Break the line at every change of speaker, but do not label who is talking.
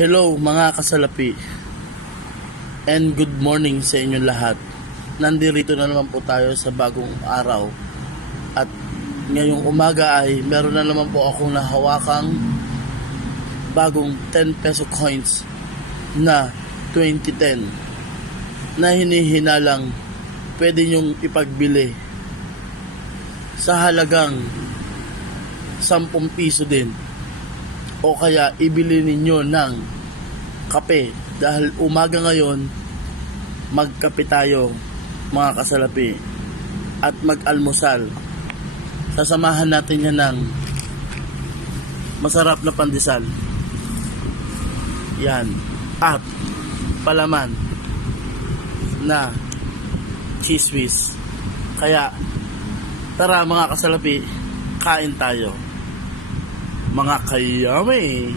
Hello mga kasalapi. And good morning sa inyo lahat. Nandito na naman po tayo sa bagong araw. At ngayong umaga ay meron na naman po akong nahawakang bagong 10 peso coins na 2010 na hinihinalang pwede nyong ipagbili sa halagang 10 piso din o kaya ibili ninyo ng kape. Dahil umaga ngayon magkape tayo mga kasalapi at mag-almusal. Sasamahan natin yan ng masarap na pandesal. Yan. At palaman na cheese whiz. Kaya tara mga kasalapi kain tayo mga kayami